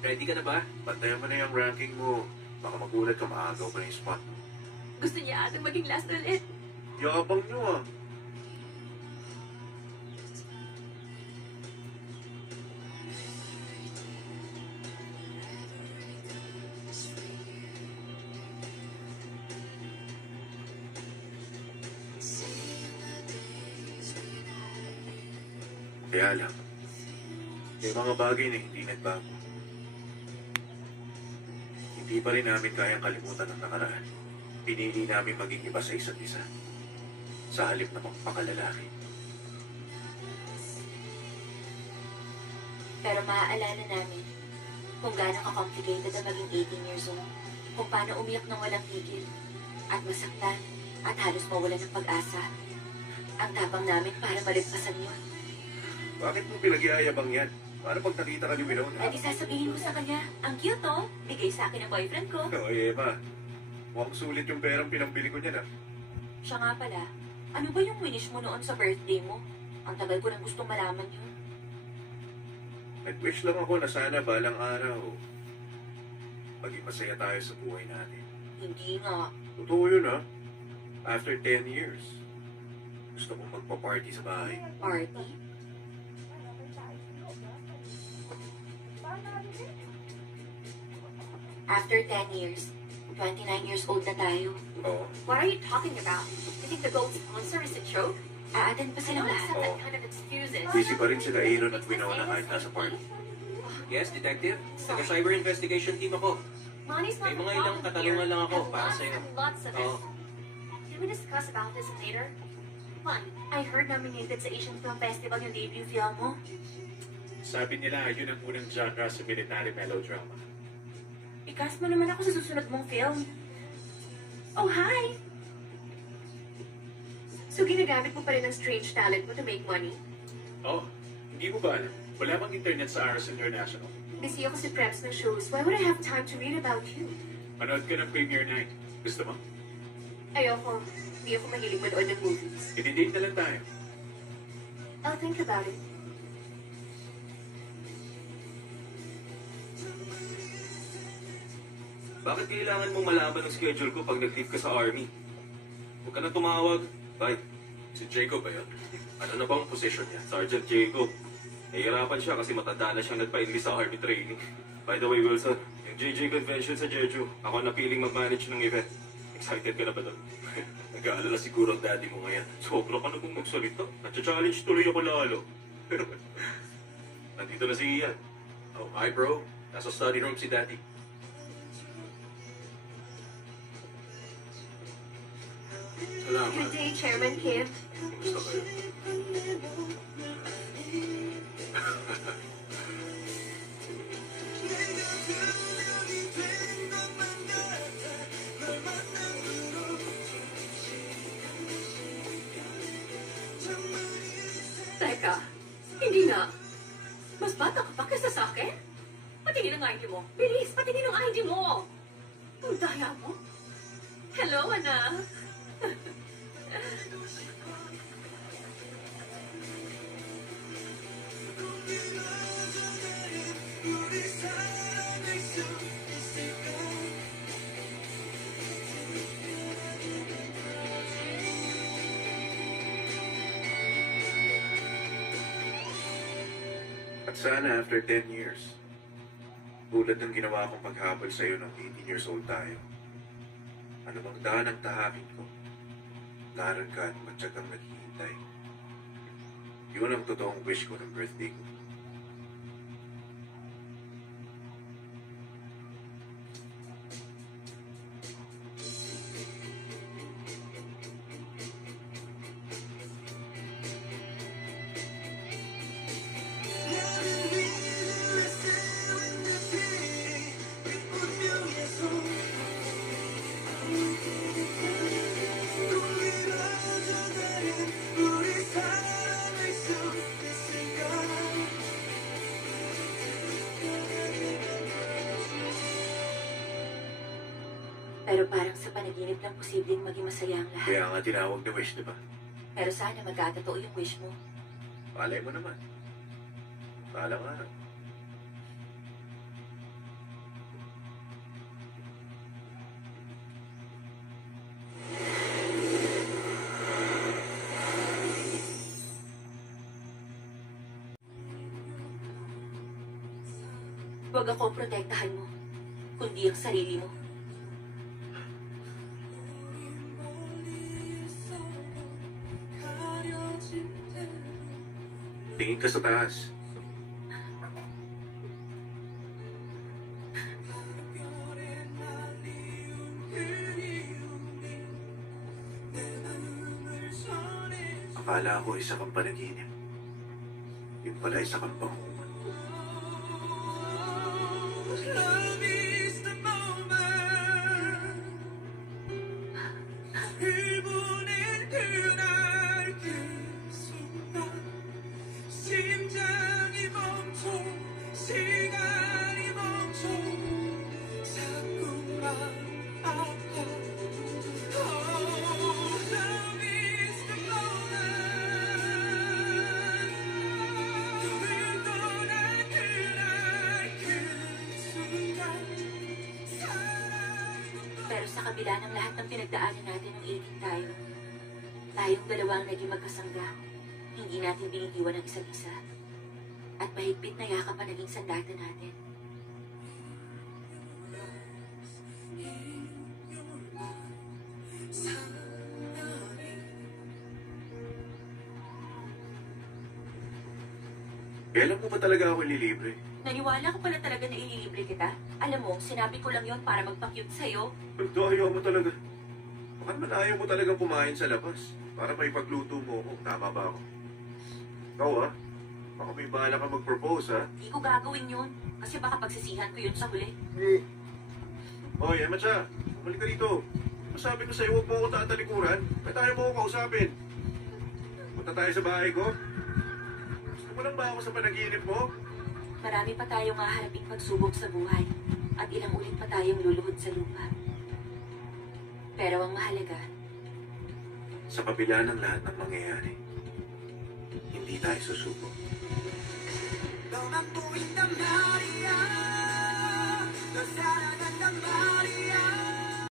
Ready ka na ba? Bantayan mo na yung ranking mo. Baka magulat ka, maagaw pa yung spot mo. Gusto niya ating maging last ulit. Yakabang nyo ah. Kaya lang, may mga bagay na hindi nagbago. Hindi pa rin namin kayang kalimutan ang nakaraan. Pinili namin maging iba sa isa't isa. Sa halip na magpakalalaki. Pero maaalala namin kung gaano ka-complicated ang maging 18 years old. Kung paano umiyak ng walang tigil. At masaktan. At halos mawalan ng pag-asa. Ang tapang namin para maligpasan yun. Bakit mo pinag-iayabang yan? Paano pag nakita ka ni Winona? At isasabihin mo sa kanya, ang cute oh, bigay sa akin ang boyfriend ko. Oy, Eva. Mukhang sulit yung perang pinambili ko niyan ah. Siya nga pala, ano ba yung winish mo noon sa birthday mo? Ang tagal ko nang gustong malaman yun. Nag-wish lang ako na sana balang araw maging masaya tayo sa buhay natin. Hindi nga. Totoo yun ah. After 10 years, gusto kong magpa-party sa bahay. Party? After 10 years, 29 years old na tayo. Oo. What are you talking about? You think the gold sponsor is a joke? A-attend pa silang lahat. Oo. That kind of excuses. Busy pa rin sila Aaron at Winona kahit nasa party. Yes, detective. Taga-cyber investigation team ako. Money's not May the mga ilang problem katanungan here. lang ako And para lots sa'yo. and lots of it. Oo. Can we discuss about this later? Fun. I heard nominated sa Asian Film Festival yung debut film mo. Sabi nila, yun ang unang genre sa military melodrama. Ikas mo naman ako sa susunod mong film. Oh, hi! So, ginagamit mo pa rin ang strange talent mo to make money? Oh, hindi mo ba alam? Wala bang internet sa Ars International? Busy ako sa preps ng shows. Why would I have time to read about you? Manood ka ng premiere night. Gusto mo? Ayoko. Hindi ako mahilig manood ng movies. I-date na lang tayo. I'll think about it. Bakit kailangan mong malaman ang schedule ko pag nag-leave ka sa army? Huwag ka na tumawag. Bye. Si Jacob ba yun? Ano na bang position niya? Sergeant Jacob. Nahihirapan siya kasi matanda na siyang nagpa-enlist sa army training. By the way, Wilson, yung JJ convention sa Jeju, ako napiling mag-manage ng event. Excited ka na ba doon? Nag-aalala siguro ang daddy mo ngayon. Sobra ka na kung magsalita. Nag-challenge tuloy ako lalo. Nandito na si Ian. Oh, hi bro. Nasa study room si daddy. Salamat. Good day, Chairman Kim. Gusto kayo. Teka, hindi nga. Mas bata ka pa kaysa sa akin? Patingin ang ID mo. Bilis, patingin ang ID mo. Ang daya mo. Hello, anak. At sana after 10 years, tulad ng ginawa kong paghabol sa'yo nung 18 years old tayo, ano bang daan ang tahakin ko? Naran ka at matyagang naghihintay. Yun ang totoong wish ko ng birthday ko. Pero parang sa panaginip lang posibleng maging masaya ang lahat. Kaya nga tinawag na wish, di ba? Pero sana magkatotoo yung wish mo. Palay mo naman. Balang araw. Huwag ako ang protektahan mo, kundi ang sarili mo. Tingin ka sa taas. Akala ko isa kang panaginip. Yun pala isa kang panguman. Love is the moment. 1분의 그날 그 순간 심장이 멈춰 시간이 멈춰 자꾸만 아파. Oh, love is the moment. 너를 떠난 그날 그 순간 Pero sa kabila ng lahat ng pinagdaanan natin nung 18 tayo, tayong dalawang naging magkasangga, hindi natin binitiwan ang isa't isa. At mahigpit na yakap ang naging sandata natin. Kailan mo ba talaga ako ililibre? Naniwala ko pala talaga na ililibre kita. Alam mo, sinabi ko lang yon para magpa-cute sa'yo. Ito, ayaw mo talaga. Baka naman ayaw mo talagang kumain sa labas para may pagluto mo ako. Tama ba ako? Ikaw baka may bahala ka mag-propose Di ko gagawin yun. Kasi baka pagsisihan ko yun sa huli. Hoy, Emma Cha, bumalik ka dito. Masabi ko sa'yo, huwag mo ako tatalikuran. Kaya tayo mo ako kausapin. Punta tayo sa bahay ko. Gusto mo lang ba ako sa panaginip mo? Marami pa tayong haharaping pagsubok sa buhay. At ilang ulit pa tayong luluhod sa lupa. Pero ang mahalaga, Sa kabila ng lahat ng mangyayari, hindi tayo susubok. 너만 보인단 말이야 널 사랑한단 말이야